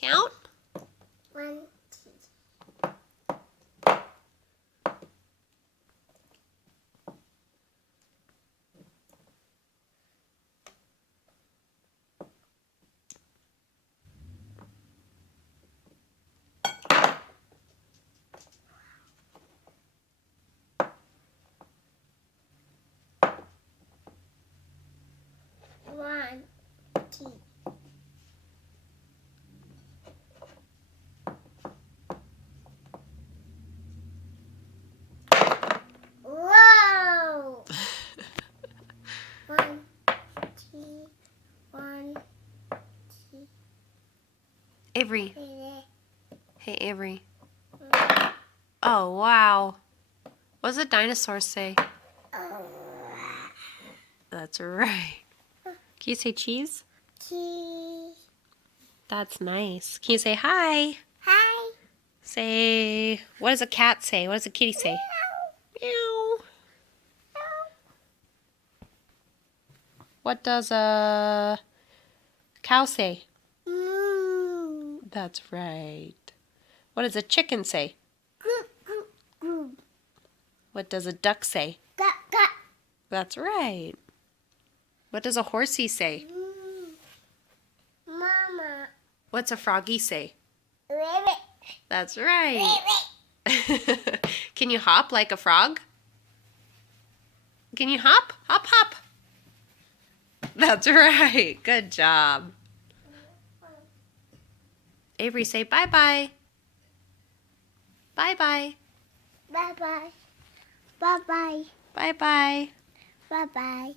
Count. 1, 2. One, two. Whoa! 1, 2, 1, 2. Avery. Hey, Avery. Oh, wow. What does a dinosaur say? That's right. Can you say cheese? Cheese. That's nice. Can you say hi? Hi. Say, what does a cat say? What does a kitty say? Meow. What does a cow say? Moo. That's right. What does a chicken say? Goo, goo, goo. What does a duck say? Got, got. That's right. What does a horsey say? Mama. What's a froggy say? Rabbit. That's right. Rabbit. Can you hop like a frog? Can you hop? Hop, hop. That's right. Good job. Avery, say bye-bye. Bye-bye. Bye-bye. Bye-bye. Bye-bye. Bye-bye.